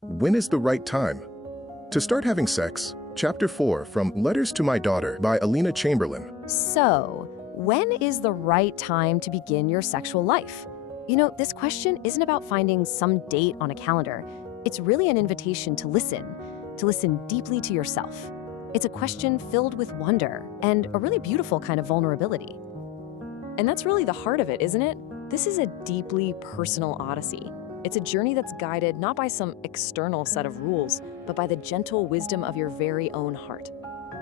When is the right time? To start having sex, Chapter 4 from Letters to My Daughter by Alina Chamberlain. So, when is the right time to begin your sexual life? You know, this question isn't about finding some date on a calendar. It's really an invitation to listen deeply to yourself. It's a question filled with wonder and a really beautiful kind of vulnerability. And that's really the heart of it, isn't it? This is a deeply personal odyssey. It's a journey that's guided not by some external set of rules, but by the gentle wisdom of your very own heart.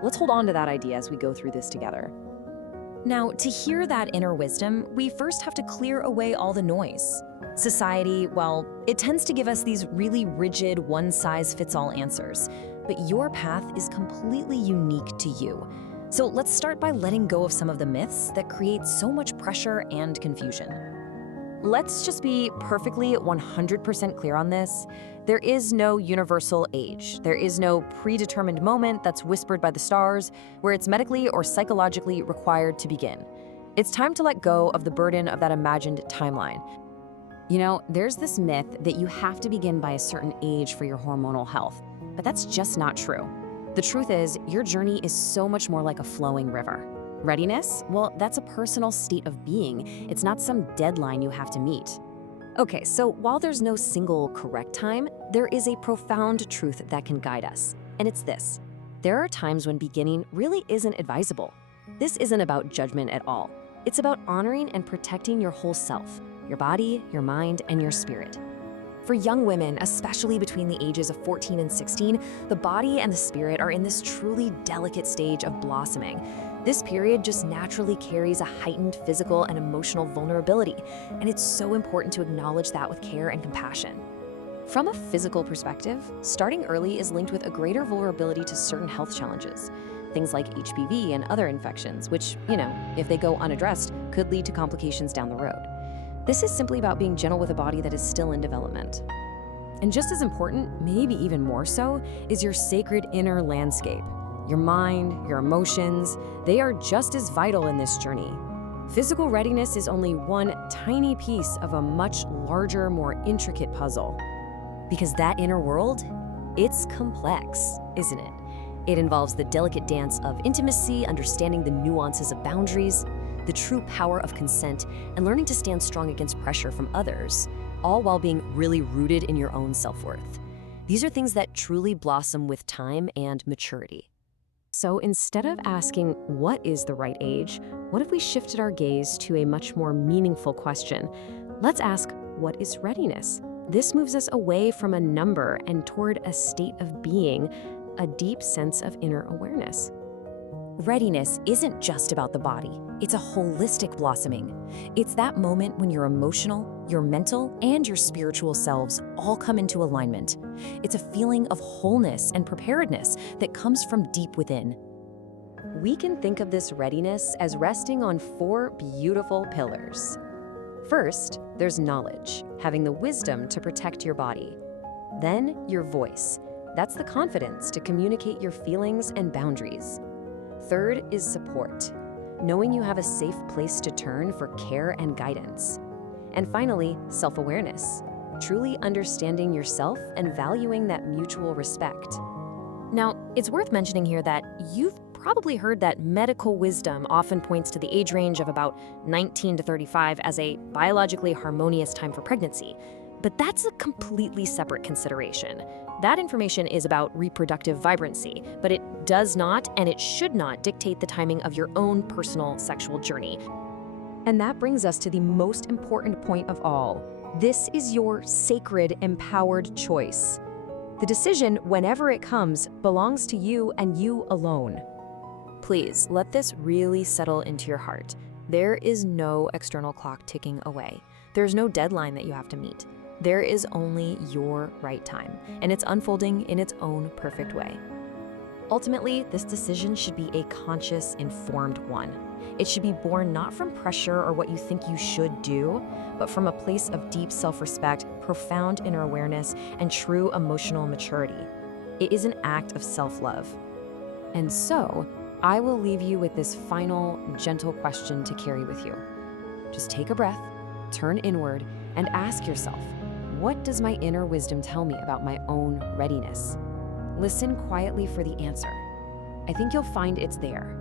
Let's hold on to that idea as we go through this together. Now, to hear that inner wisdom, we first have to clear away all the noise. Society, well, it tends to give us these really rigid, one-size-fits-all answers, but your path is completely unique to you. So let's start by letting go of some of the myths that create so much pressure and confusion. Let's just be perfectly 100% clear on this. There is no universal age. There is no predetermined moment that's whispered by the stars where it's medically or psychologically required to begin. It's time to let go of the burden of that imagined timeline. You know, there's this myth that you have to begin by a certain age for your hormonal health, but that's just not true. The truth is, your journey is so much more like a flowing river. Readiness? Well, that's a personal state of being. It's not some deadline you have to meet. Okay, so while there's no single correct time, there is a profound truth that can guide us, and it's this. There are times when beginning really isn't advisable. This isn't about judgment at all. It's about honoring and protecting your whole self, your body, your mind, and your spirit. For young women, especially between the ages of 14 and 16, the body and the spirit are in this truly delicate stage of blossoming. This period just naturally carries a heightened physical and emotional vulnerability, and it's so important to acknowledge that with care and compassion. From a physical perspective, starting early is linked with a greater vulnerability to certain health challenges. Things like HPV and other infections, which, if they go unaddressed, could lead to complications down the road. This is simply about being gentle with a body that is still in development. And just as important, maybe even more so, is your sacred inner landscape. Your mind, your emotions, they are just as vital in this journey. Physical readiness is only one tiny piece of a much larger, more intricate puzzle. Because that inner world, it's complex, isn't it? It involves the delicate dance of intimacy, understanding the nuances of boundaries, the true power of consent, and learning to stand strong against pressure from others, all while being really rooted in your own self-worth. These are things that truly blossom with time and maturity. So instead of asking, what is the right age, what if we shifted our gaze to a much more meaningful question? Let's ask, what is readiness? This moves us away from a number and toward a state of being, a deep sense of inner awareness. Readiness isn't just about the body. It's a holistic blossoming. It's that moment when your emotional, your mental, and your spiritual selves all come into alignment. It's a feeling of wholeness and preparedness that comes from deep within. We can think of this readiness as resting on 4 beautiful pillars. First, there's knowledge, having the wisdom to protect your body. Then, your voice. That's the confidence to communicate your feelings and boundaries. Third is support, knowing you have a safe place to turn for care and guidance. And finally, self-awareness, truly understanding yourself and valuing that mutual respect. Now, it's worth mentioning here that you've probably heard that medical wisdom often points to the age range of about 19 to 35 as a biologically harmonious time for pregnancy. But that's a completely separate consideration. That information is about reproductive vibrancy, but it does not and it should not dictate the timing of your own personal sexual journey. And that brings us to the most important point of all. This is your sacred, empowered choice. The decision, whenever it comes, belongs to you and you alone. Please, let this really settle into your heart. There is no external clock ticking away. There's no deadline that you have to meet. There is only your right time, and it's unfolding in its own perfect way. Ultimately, this decision should be a conscious, informed one. It should be born not from pressure or what you think you should do, but from a place of deep self-respect, profound inner awareness, and true emotional maturity. It is an act of self-love. And so, I will leave you with this final, gentle question to carry with you. Just take a breath, turn inward, and ask yourself, What does my inner wisdom tell me about my own readiness? Listen quietly for the answer. I think you'll find it's there,